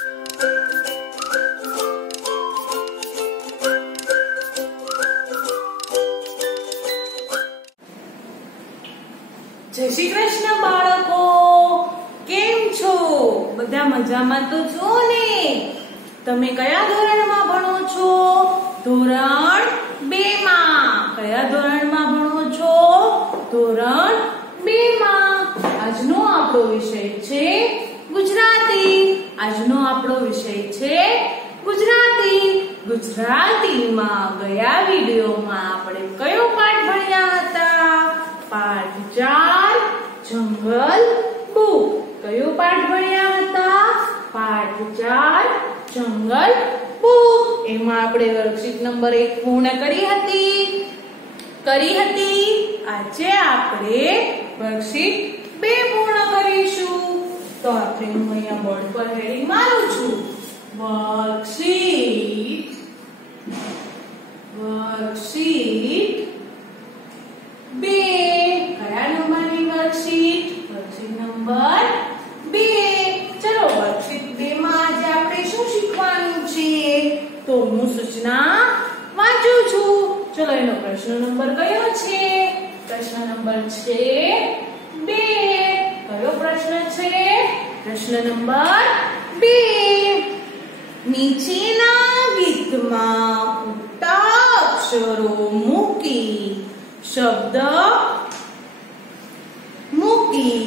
જય શ્રી કૃષ્ણ બાળકો, કેમ છો? બધા મજામાં તો છો ને? તમે કયા ધોરણમાં ભણો છો? ધોરણ 2 માં. કયા ધોરણમાં ભણો છો? ધોરણ 2 માં. આજનો આપણો વિષય છે ગુજરાતી. આજનો આપણો વિષય છે ગુજરાતી. ગુજરાતીમાં ગયા વિડિયોમાં આપણે કયો પાઠ ભણ્યા હતા? પાઠ 4 જંગલ બુક. કયો પાઠ ભણ્યા હતા? પાઠ 4 જંગલ બુક. એમાં આપણે વર્કશીટ નંબર 1 પૂર્ણ કરી હતી. આજે આપણે વર્કશીટ 2 પૂર્ણ કરીશું. તો આપણે હું અહીંયા બોર્ડ પર હેડિંગ મારું છું. વર્કશીટ 2. કયા નંબરની વર્કશીટ? Worksheet number 2. ચલો વર્કશીટ 2 માં આજે આપણે શું શીખવાનું છે? તો હું સૂચના વાંચું છું. ચલો એનો પ્રશ્ન નંબર કયો છે? પ્રશ્ન નંબર છે 2. કયો પ્રશ્ન છે? પ્રશ્ન નંબર 2. નીચેના ગીતમાં પૂરતા અક્ષરો મૂકી શબ્દ મૂકી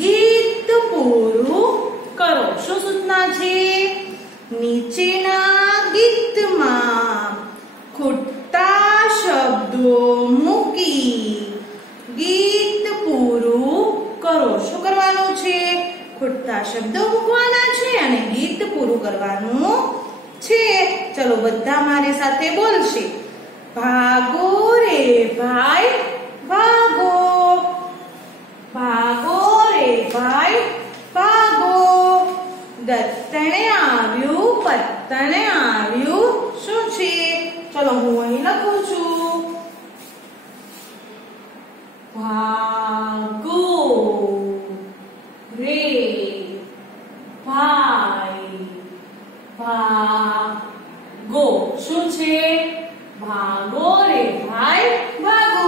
ગીત પૂરું કરો. શું સૂચના છે? નીચેના ગીતમાં ખૂટતા શબ્દો મૂકી ગીત પૂરું કરો. શું કરવાનું છે? ખૂટતા શબ્દો મૂકવાના છે અને ગીત પૂરું કરવાનું છે. ચલો બધા મારી સાથે બોલશે. ભાગો રે ભાઈ ભાગો, ભાગો રે ભાઈ ભાગો. દત્તણે આવ્યું પત્તણે આવ્યું. શું છે? ચલો હું અહીં લખું છું. ભાગો રે ભાઈ ભાગો. શું છે? ભાગો રે ભાઈ ભાગો.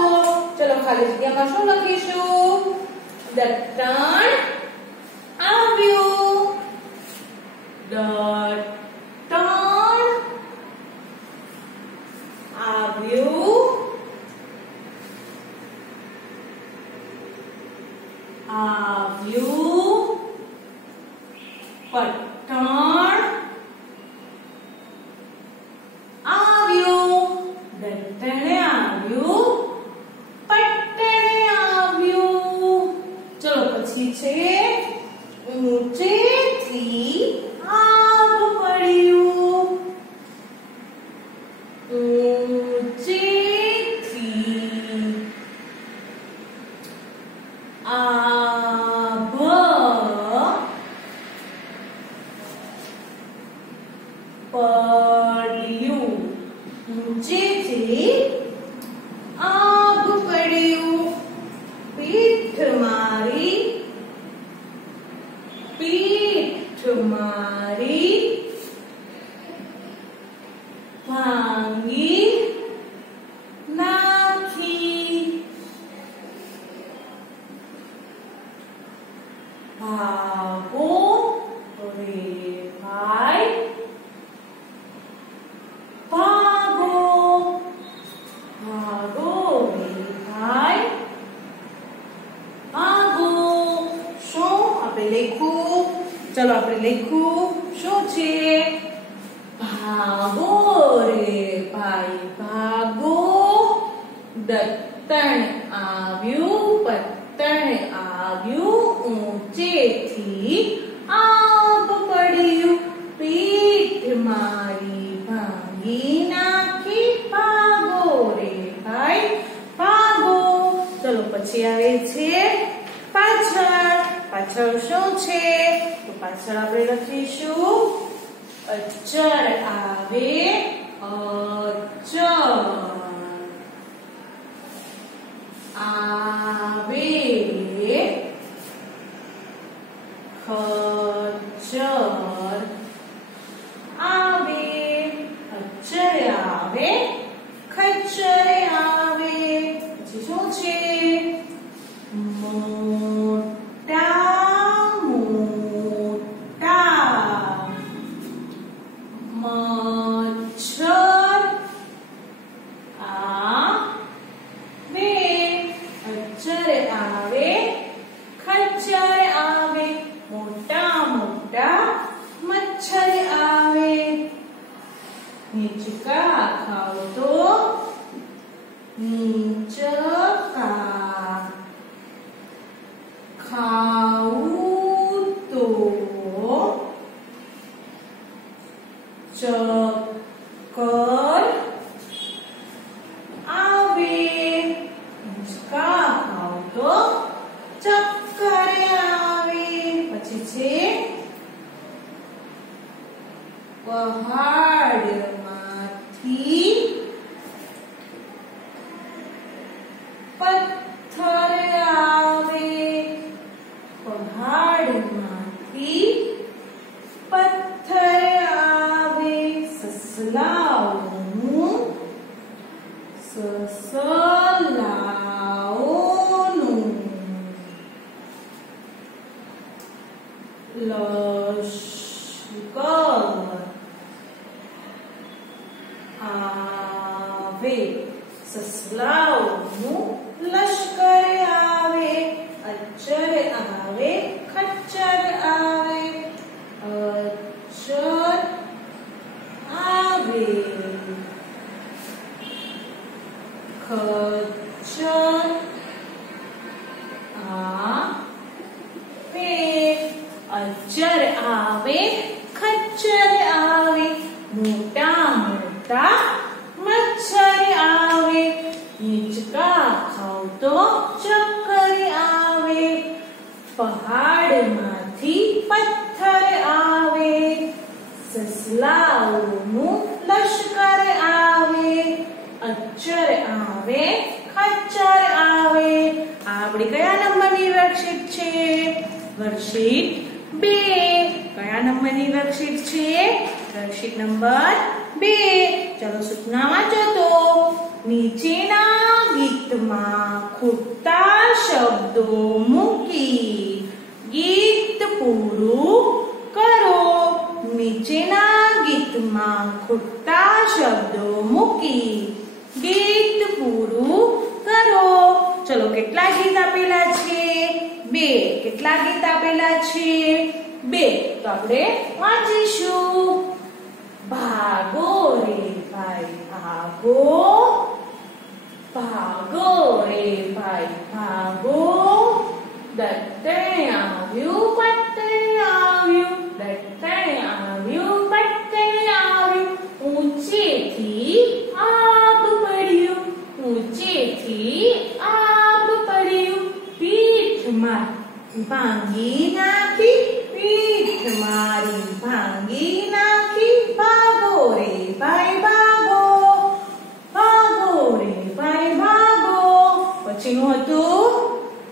ચલો ખાલી જગ્યામાં શું લખીશું? દત્તણ આવ્યું. દત્તણ આવ્યું. પટ્ટણ આવ્યું. દત્તણે આવ્યું પટ્ટણે આવ્યું. ચલો પછી છે ઊંચેથી આગ પડ્યું. ઊંચેથી આભ પડ્યું. ઊંચેથી આભ પડ્યું. પીઠ મારી ભાંગી નાખી. ભાગો રે ભાઈ ભાગો, ભાગો રે ભાઈ ભાગો. શું આપણે લખું? ચલો આપણે લખું. શું છે? ભાગો રે ભાઈ ભાગો. દત્તણ આવ્યું પત્તણ આવ્યું. ઊંચેથી આભ પડ્યું. પીઠ મારી ભાંગી નાખી. ભાગો રે ભાઈ ભાગો. ચલો પછી આવે છે પાછળ. પાછળ શું છે? તો પાછળ આપણે લખીશું અચર આવે. અચર આવે. ખચર હિંચકા ખાવ તો હિંચકા, ખાવું તો ચક્કર આવે, હિંચકા ખાવ તો ચક્કર આવે. પછી છે પહાડમાંથી પથ્થર આવે, પહાડમાંથી પથ્થર આવે. સસલાઓનું લશ્કર આવે, સસલાઓનું લશ્કર આવે. અચ્ચર આવે, ખચ્ચર આવે, અચ્ચર આવે, ખચ્ચર આવે. અચ્ચર આવે, ખચ્ચર આવે. મોટા મોટા મચ્છર આવે, હિંચકા ખાવ તો ચક્કર આવે. પહાડમાંથી પથ્થર આવે, સસલાઓનું લશ્કર આવે. અચ્ચર આવે, ખચ્ચર આવે. આપણે કયા નંબરની વર્કશીટ છે? વર્કશીટ 2. કયા નંબરની વર્કશીટ છે? Worksheet number 2. ચલો સૂચના વાંચો તો. નીચેના ગીતમાં ખૂટતા શબ્દો મૂકી ગીત પૂરું કરો. નીચેના ગીતમાં ખૂટતા શબ્દો મૂકી ગીત પૂરું કરો. ચલો કેટલા ગીત આપેલા છે? 2. કેટલા ગીત આપેલા છે? 2. તો આપણે વાંચીશું. ભાગો રે ભાઈ ભાગો, ભાગો રે ભાઈ ભાગો. દત્તે આવ્યું પત્તે આવ્યું, દત્તે આવ્યું પત્તે આવ્યું. ઊંચેથી આબ પડ્યું, ઊંચેથી આબ પડ્યું. પીઠમાં ભાંગી નાખી, પીઠ મારી ભાંગી નાખી. ભાગો રે ભાઈ ભાગો, ભાગો રે ભાઈ ભાગો. પછીનું હતું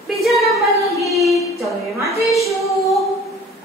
બીજા નંબરનું ગીત. ચલો એમાં જઈશું.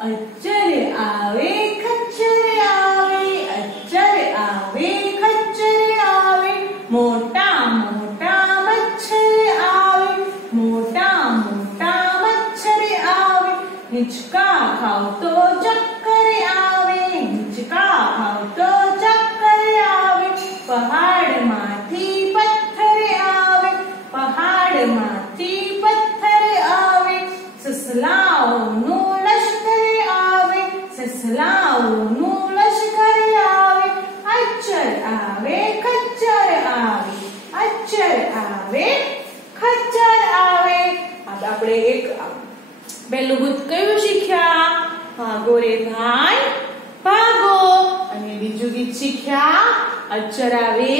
અચ્ચર આવે, ખચ્ચર આવે, અચ્ચર આવે, ખચ્ચર આવે. મોટા મોટા મચ્છર આવે, મોટા મોટા મચ્છર આવે. હિંચકા ખાવ તો ચક્કર આવે, હિંચકા ખાવ તો ચક્કર આવે. પહાડમાંથી પથ્થર આવે, પહાડમાંથી પથ્થર આવે. સસલાઓનું લશ્કર આવે, સસલાઓનું લશ્કર આવે. અચ્ચર આવે, ખચ્ચર આવે, અચ્ચર આવે, ખચ્ચર આવે. આપણે એક પહેલું ગીત કયું શીખ્યા? ભાગો રે ભાઈ ભાગો. અને બીજું ગીત શીખ્યા અચ્ચર આવે,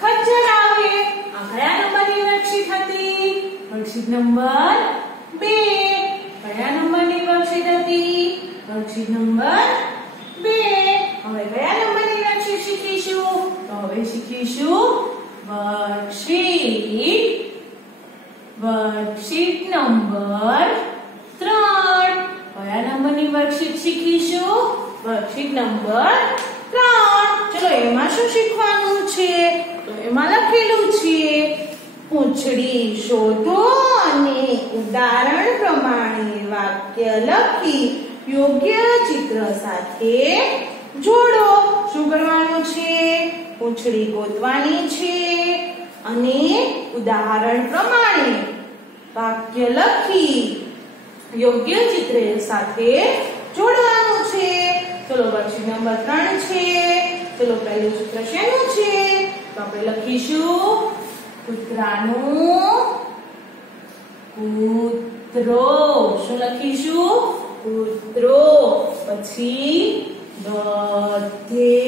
ખચ્ચર આવે. આ કયા નંબરની વર્કશીટ હતી? Worksheet number 2. કયા નંબરની વર્કશીટ હતી? Worksheet number 2. હવે કયા નંબરની વર્કશીટ શીખીશું? તો હવે શીખીશું વર્કશીટ નંબર 3. કયા નંબરની વર્કશીટ શીખીશું? Worksheet number 3. ચલો એમાં શું શીખવાનું છે? તો એમાં લખેલું છે પૂંછડી શોધો અને ઉદાહરણ પ્રમાણે વાક્ય લખી યોગ્ય ચિત્ર સાથે જોડો. શું કરવાનું છે? પૂંછડી ગોતવાની છે અને ઉદાહરણ પ્રમાણે વાક્ય લખી યોગ્ય ચિત્ર સાથે જોડવાનું છે. ચલો વર્કશીટ નંબર 3 છે. તો ચલો પહેલું સૂત્ર શેનું છે? તો આપણે લખીશું કૂતરાનું કૂતરો. શું લખીશું? કૂતરો. પછી ગધેડું.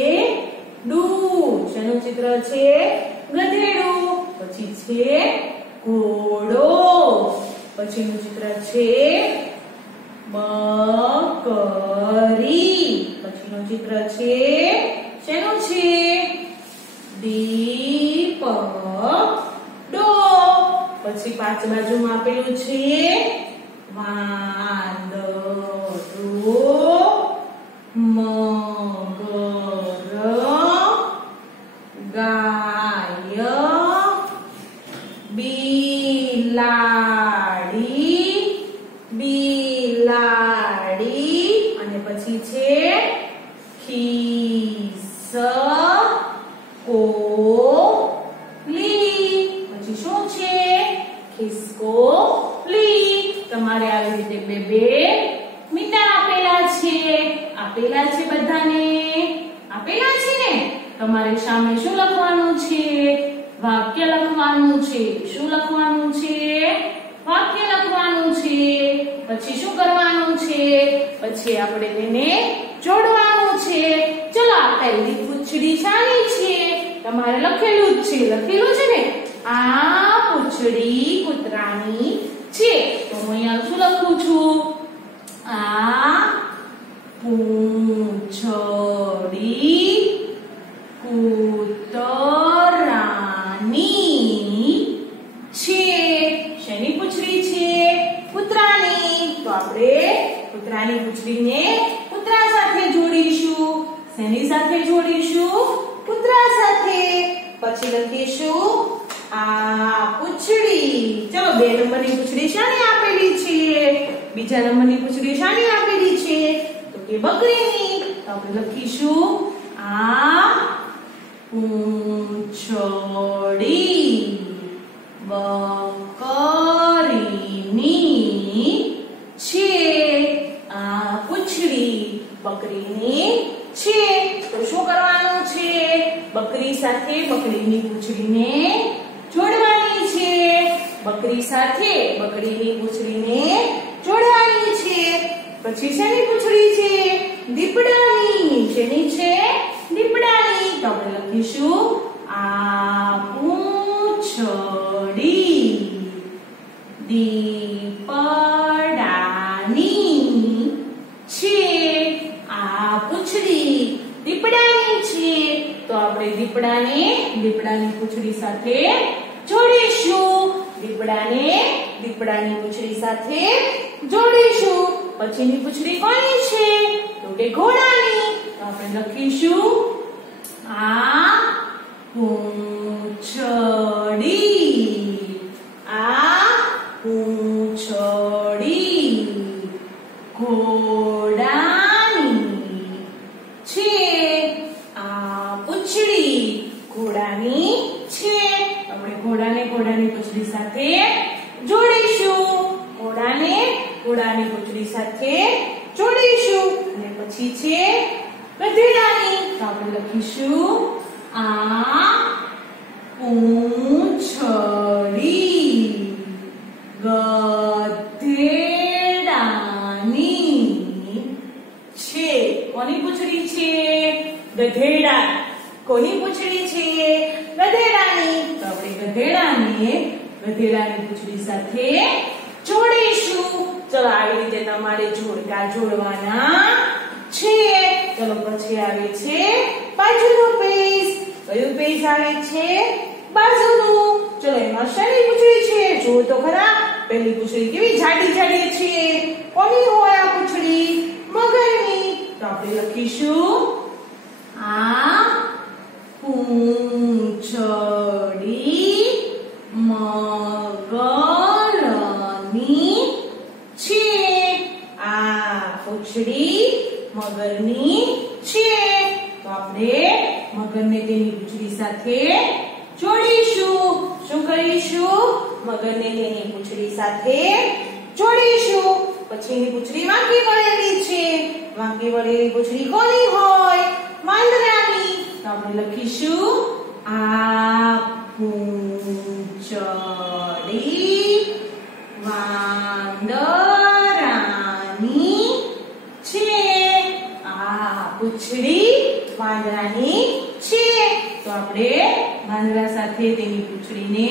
શેનું ચિત્ર છે? ગધેડું. પછી છે ઘોડો. પછીનું ચિત્ર છે બકરી. પછીનું ચિત્ર છે શેનું છે? દીપડો. પછી પાંચ બાજુમાં આપેલું છે વાંદરો, મગર, ગાય, બિલાડી અને પછી છે ખિસકોલી. પછી શું છે? ખિસકોલી. તમારે આવી રીતે બે બે મીંડા આપેલા છે બધાને આપેલા છે ને. તમારે સામે શું લખવાનું છે? વાક્ય લખવાનું છે. શું લખવાનું છે? વાક્ય લખવાનું છે. પછી શું કરવાનું છે? પછી આપણે તેને જોડવાનું છે. ચલો આ પહેલી પૂંછડી શાની છે? તમારે લખેલું જ છે. લખેલું છે ને? આ પૂંછડી કૂતરાની છે. તો હું અહીંયા શું લખું છું? આ પૂંછડી કૂતરાની છે. શેની પૂંછડી છે? કૂતરાની. તો આપણે કૂતરાની પૂંછડીને કૂતરા સાથે જોડીશું. શેની સાથે જોડીશું? કૂતરા સાથે. પછી લખીશું આ પૂંછડી. ચલો 2 નંબરની પૂંછડી શાની આપેલી છે? બીજા નંબરની પૂંછડી શાની આપેલી છે? તો કે બકરીની. તો આપણે લખીશું આ પૂંછડી બકરીની છે. આ પૂંછડી બકરીની છે. તો શું કરવાનું છે? બકરી સાથે બકરીની પૂંછડીને જોડવાની છે. બકરી સાથે બકરીની પૂંછડીને જોડવાની છે. પછી શેની પૂંછડી છે? દીપડાની. શેની છે? દીપડાની. તો આપણે લખીશું આ પૂંછડી દીપડાની છે. આ પૂંછડી દીપડાની છે. તો આપણે દીપડાની પૂંછડી સાથે જોડીશું. દીપડાની પૂંછડી સાથે જોડીશું. પછીની પૂંછડી કોની છે? તો કે ઘોડાની. તો આપણે લખીશું આ પૂંછડી ઘોડાની છે. આ પૂંછડી ઘોડાની છે. આપણે ઘોડાની પૂંછડી સાથે જોડીશું. ઘોડાની પૂંછડી સાથે જોડીશું. અને પછી છે ગધેડાની. તો આપણે લખીશું આ પૂંછડી ગધેડાની છે. કોની પૂંછડી છે? ગધેડા. કોની પૂંછડી છે? ગધેડાની. તો આપણે ગધેડાની પૂંછડી સાથે જોડીશું. ચલો આવી રીતે તમારે જોડકા જોડવાના છે. ચલો પછી આવે છે બાજુનું પેજ. કયું પેજ આવે છે? બાજુનું. ચલો એમાં શેની પૂંછડી છે? જો તો ખરા. પહેલી પૂંછડી કેવી જાડી છે? કોની હોય આ પૂંછડી? મગરની. તો આપણે લખીશું આ પૂંછડી મગરની છે. આ પૂંછડી મગરની છે. તો આપણે મગરને તેની પૂંછડી સાથે જોડીશું. શું કરીશું? મગરને તેની પૂંછડી સાથે જોડીશું. પછીની પૂંછડી વાંકી વળેલી છે. વાંકી વળેલી પૂંછડી કોની હોય? વાંદરાની. તો આપણે લખીશું આ પૂંછડી વાંદરાની છે. આ પૂંછડી વાંદરાની છે. તો આપણે વાંદરા સાથે તેની પૂંછડીને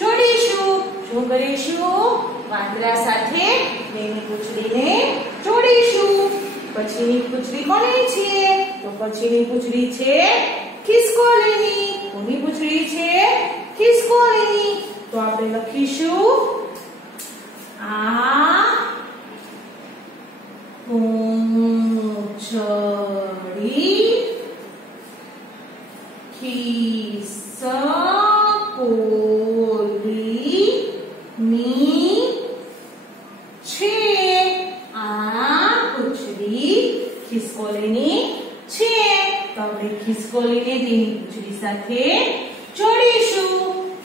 જોડીશું. શું કરીશું? વાંદરા સાથે તેની પૂંછડીને જોડીશું. પછીની પૂંછડી કોની છે? તો પછીની પૂંછડી છે ખિસકોલીની. કોની પૂંછડી છે? ખિસકોલીની. તો આપણે લખીશું આ પૂંછડી ખિસકોલીની છે. આ પૂંછડી ખિસકોલીની છે. તો આપણે ખિસકોલીને તેની પૂંછડી સાથે જોડીશું.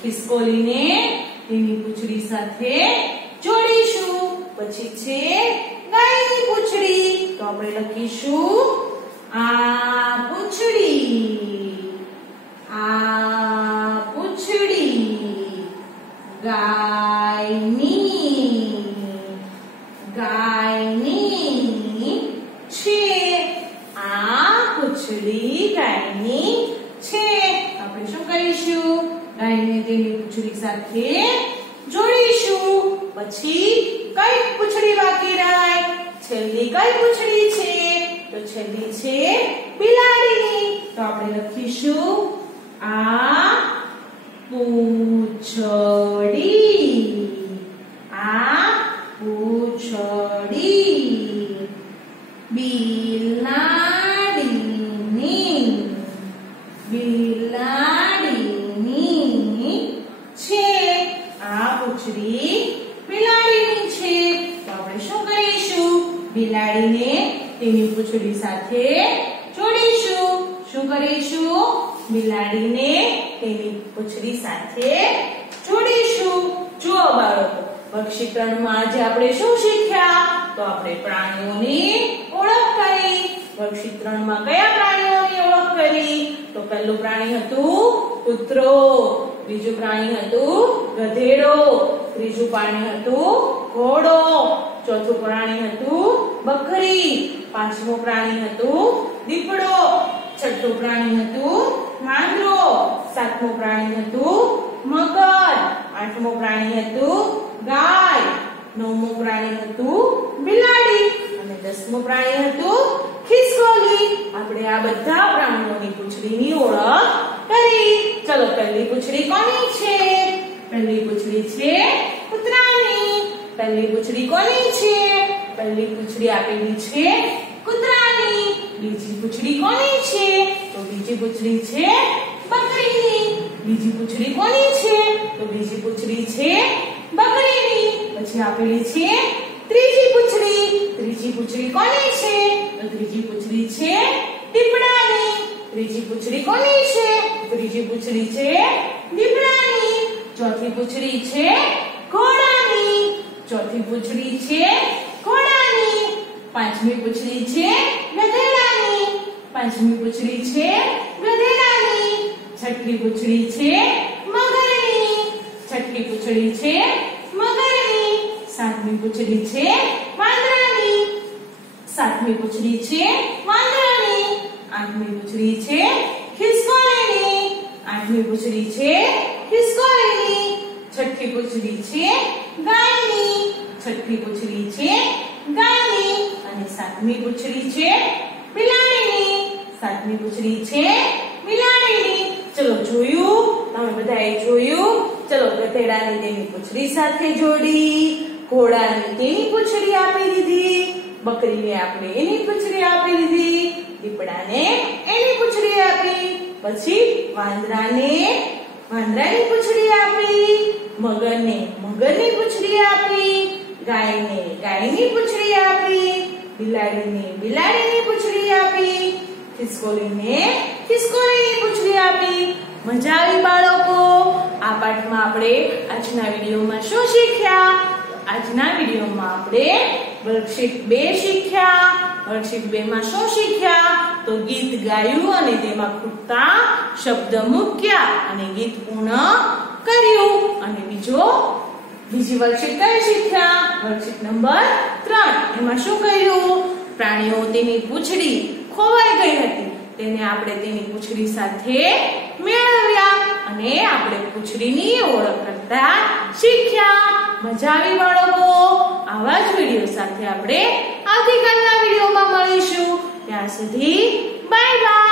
ખિસકોલીને તેની પૂંછડી સાથે જોડીશું. પછી છે ગાયની પૂંછડી. તો આપણે લખીશું આ પૂંછડી. આ પૂંછડી ગાયની છે. આ પૂંછડી ગાયની છે. આપણે શું કરીશું? ગાયને તેની પૂંછડી સાથે જોડીશું. પછી કઈ પૂંછડી બાકી રહી? છેલ્લી કઈ પૂંછડી છે? તો છેલ્લી છે બિલાડીની. તો આપણે લખીશું આ પૂંછડી. આ પૂંછડી બિલાડીની છે. આ પૂંછડી બિલાડીની છે. તો આપણે શું કરીશું? બિલાડીને તેની પૂંછડી સાથે જોડીશું. શું કરીશું? બિલાડીને તેની પૂંછડી સાથે જોડીશું. જુઓ બાળકો, વર્કશીટ 3 માં આજે આપણે શું શીખ્યા? તો આપણે પ્રાણીઓની ઓળખ કરી. વર્કશીટ 3 માં કયા પ્રાણીઓની ઓળખ કરી? તો પહેલું પ્રાણી હતું કૂતરો, બીજું પ્રાણી હતું ગધેડો, ત્રીજું પ્રાણી હતું ઘોડો, ચોથું પ્રાણી હતું બકરી, પાંચમું પ્રાણી હતું દીપડો, છઠ્ઠું પ્રાણી હતું વાંદરો, સાતમું પ્રાણી હતું મગર, આઠમું પ્રાણી હતું ગાય, નવમું પ્રાણી હતું બિલાડી અને 10મું પ્રાણી હતું ખિસકોલી. આપણે આ બધા પ્રાણીઓની પૂંછડીની ઓળખ કરી. ચલો, પહેલી પૂંછડી કોની છે? પહેલી પૂંછડી છે કૂતરાની. પહેલી પૂંછડી કોની છે? પહેલી પૂંછડી આપેલી છે કૂતરાની. બીજી પૂંછડી કોની છે? તો બીજી પૂંછડી છે બકરીની. બીજી પૂંછડી કોની છે? તો બીજી પૂંછડી છે બકરીની. પછી આપેલી છે ત્રીજી પૂંછડી. ત્રીજી પૂંછડી કોની છે? તો ત્રીજી પૂંછડી છે દીપડાની. ત્રીજી પૂંછડી કોની છે? ત્રીજી પૂંછડી છે દીપડાની. ચોથી પૂંછડી છે ઘોડાની. ચોથી પૂંછડી છે ઘોડાની. પાંચમી પૂંછડી છે ગધેડાની. પાંચમી પૂંછડી છે ગધેડાની. છઠ્ઠી પૂંછડી છે મગરની. છઠ્ઠી પૂંછડી છે મગરની. સાતમી પૂંછડી છે વાંદરાની. સાતમી પૂંછડી છે વાંદરાની. આઠમી પૂંછડી છે ખિસકોલીની. આઠમી પૂંછડી છે ખિસકોલીની. છઠ્ઠી પૂંછડી છે ગાયની. છઠ્ઠી પૂંછડી છે ગાયની અને સાતમી પૂંછડી છે બિલાડીની. સાતમી પૂંછડી છે બિલાડીની. ચલો, જોયું? તમે બધાએ જોયું? ચલો, ગધેડાને તેની પૂંછડી સાથે જોડી, ઘોડાને તેની પૂંછડી આપી દીધી, બકરીને આપણે એની પૂંછડી આપી દીધી, દીપડાને એની પૂંછડી આપી, પછી વાંદરાને વાંદરાની પૂંછડી આપી, મગરને મગરની પૂંછડી આપી, ગાયને ગાયની પૂંછડી આપી, બિલાડીને બિલાડીની પૂંછડી આપી, ખિસકોલીને ખિસકોલીની પૂંછડી આપી. મજા આવી બાળકો? આ પાઠમાં આપણે આજના વિડીયોમાં શું શીખ્યા? આજના વિડીયોમાં આપણે વર્કશીટ 2 શીખ્યા. વર્કશીટ 2 માં શું શીખ્યા? તો તો ગીત ગાયું અને તેમાં ખૂટતા શબ્દ મૂક્યા અને ગીત પૂર્ણ કર્યું. અને બીજી વર્કશીટ કઈ શીખ્યા? Worksheet number 3. એમાં શું કર્યું? પ્રાણીઓ તેની પૂંછડી ખોવાઈ ગઈ હતી તેને આપણે તેની પૂંછડી સાથે મેળવ્યા અને આપણે પૂંછડીની ઓળખ કરતા શીખ્યા. મજા આવી બાળકો? આવા જ વિડિયો સાથે આપણે આવતીકાલના વિડિયોમાં મળીશું. ત્યાં સુધી બાય બાય.